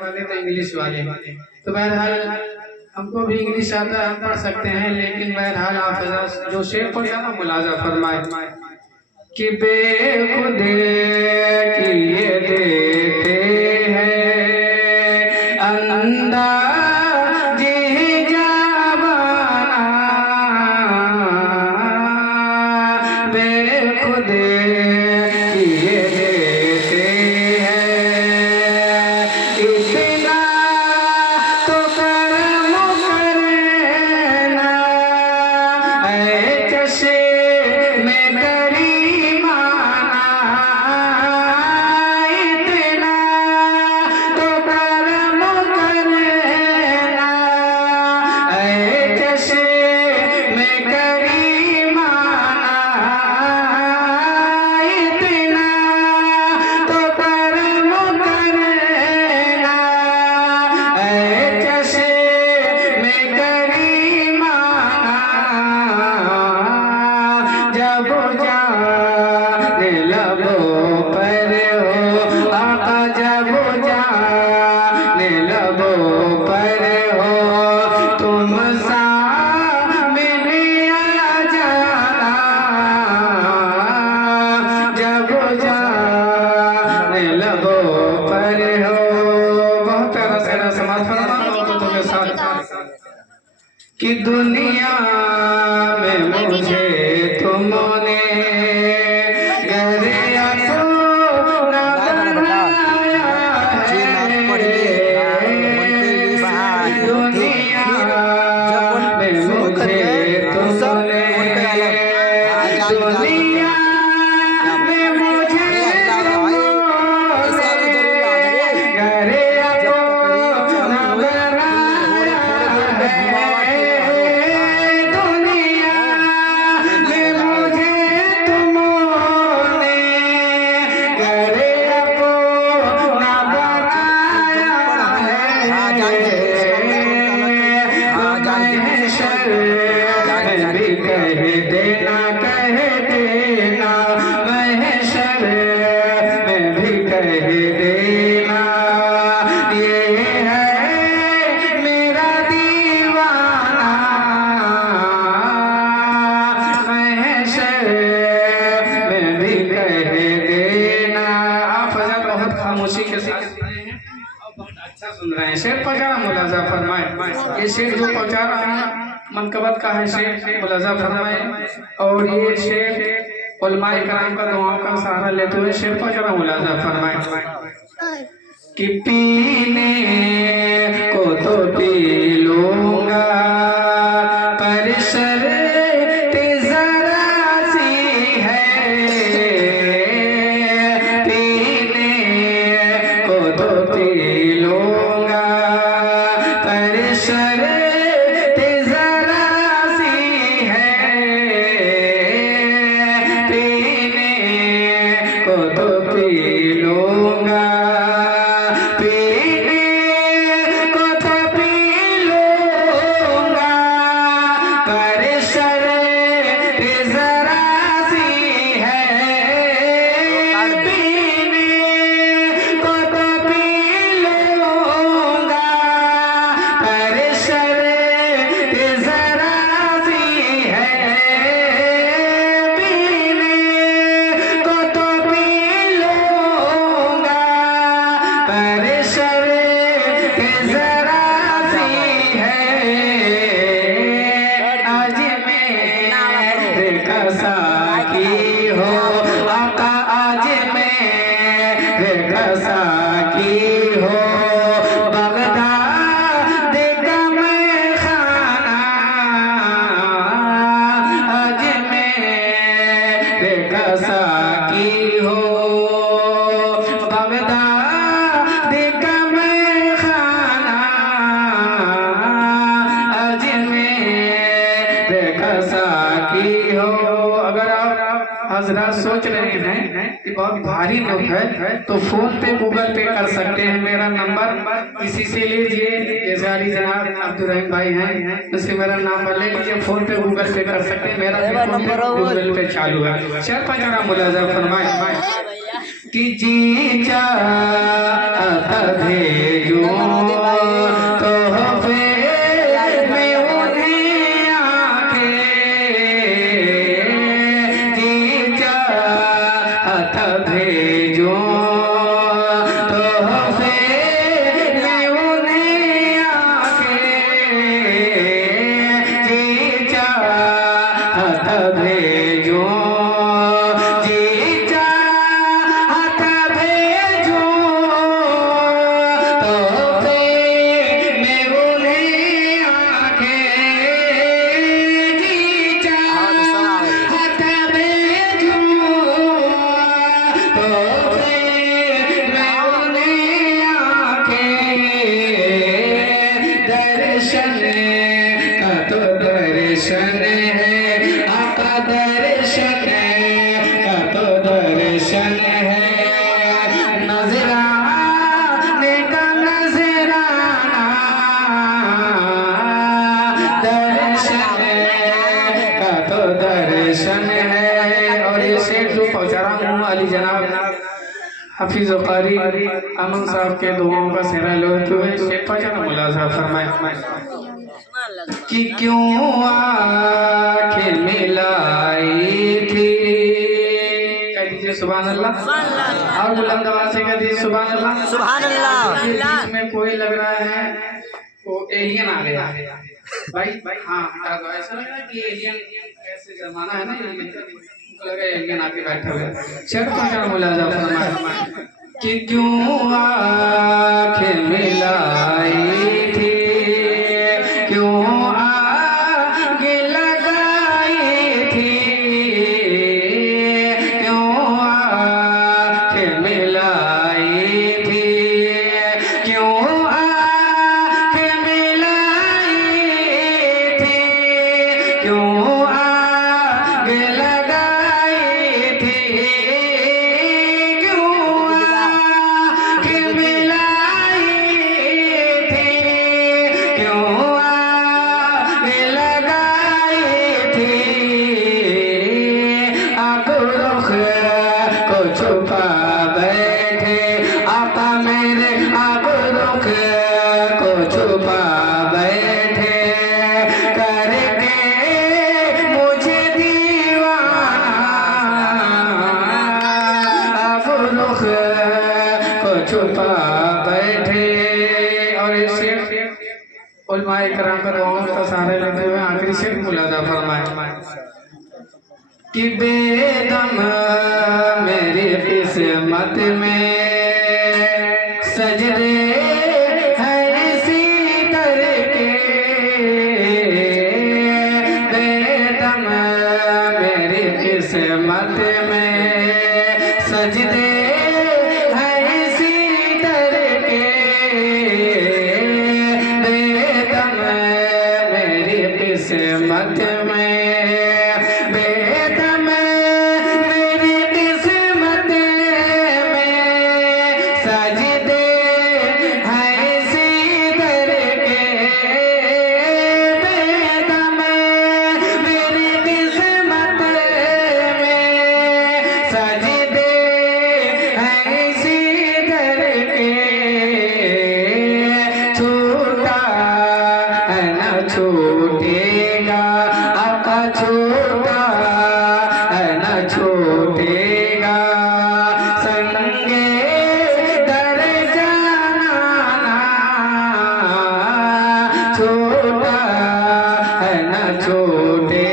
वाले तो इंग्लिश वाले। तो बहरहाल हमको भी इंग्लिश आता है, हम पढ़ सकते हैं, लेकिन बहरहाल आप जो शेर पढ़ जाना मुलाजा फरमाए कि बेखुदे किए देते हैं अंदाज़े जावाना, बेखुदे किए देते हैं इतना तो कर्म करना ऐ चशे में करीमाना, इतना तो कर्म करना ऐ चशे में करीमाना, इतना तो कर्म करना ऐ चशे में करीमाना, जब जाने लबों पर हो आका, जब जाने लबों पर हो तुम सामने आ जाना, जब जाने लबों पर हो। बहुत प्यारा सा समाज फरमा के साथ कि दुनिया में मुझे तुमने घर अपना बनाया है, दुनिया में मुझे तुमने, दुनिया में मुझे घर अपना बनाया है, दुनिया में मुझे तुमने घर अपना बनाया है, महशर में भी कह देना, कह देना, महशर में भी कह देना, ये है मेरा दीवाना, महशर में भी कह देना। आप हज़रात बहुत खामोशी के साथ बहुत अच्छा सुन रहे हैं। शेर पहुंचाना मुलाजा फरमाए। ये शेर जो पहुंचा रहा है मनकबत का है, शेर मुलाजा फरमाए। और ये शेर उलमाए कराम का दुआओं का सहारा लेते हुए शेर पहुंचाना मुलाजा फरमाए कि पीने को तो पी लूंगा पर शर्त जरा सी है, पीने को तो पी लूंगा पर शर्त जरा सी है, पीने को तो पी लूंगा, पीने को तो पी लूंगा पर शर्त जरा सी है, पीने को तो पी लूंगा पर शर्त जरा सी है, पीने को तो पी लूंगा पर शर्त जरा सी है, आज मेरे कसाकी हो आका, आज मेरे कसाकी हो बगदाद का मैं खाना, आज मेरे कसाकी हो बगदाद का मैं खाना, आज मेरे कसाकी हो। अगर आप हजरात सोच रहे हैं कि बहुत भारी लोग है तो फोन पे गूगल पे कर सकते हैं। मेरा नंबर इसी से लीजिए, जैसे अली जनाब अब्दुल रहीम भाई हैं उससे मेरा नंबर ले लीजिए, फोन पे गूगल पे कर सकते हैं। मेरा गूगल पे चालू है। शेर पजाना मुलाजा फरमाए कि जी चाहता भेजूं हफीज कारी अमन साहब के दुआओं का सिरा लेते हुए शेख ख्वाजा मुलाजा फरमाए कि क्यों आंखें मिलाई थी, कह दीजिए सुभान अल्लाह, और बुलंद आवाज से कह दीजिए सुभान अल्लाह, सुभान अल्लाह। इसमें कोई लग रहा है वो एलियन आ गया भाई। हाँ ऐसा लग रहा है कि एलियन कैसे जमाना है ना, एलियन आके बैठे हुए। शेख ख्वाजा मुलाजा फरमाए कि क्यों आंखें मिलाई थी, क्यों आगे लगाई थी, क्यों आंखें मिलाई थी, क्यों आंखें मिलाई थी, क्यों आगे लगाई थी, छुपा बैठे आपा मेरे, अब रुख को छुपा बैठे करके मुझे दीवाना, अब रुख को छुपा बैठे। और इसे उलमाए कराम का दुआओं का सहारा लेते हुए आखिरी शेर मुलाजा फरमाए कि बेदम मेरी किस्मत में सजदे हैं इसी तरह के, बेदम मेरी किस्मत में सजदे हैं इसी तरह के, बेदम मेरी किस्मत में, छूटेगा आपका छोटा न छूटेगा, संगे दर जाना छोटा न छूटेगा।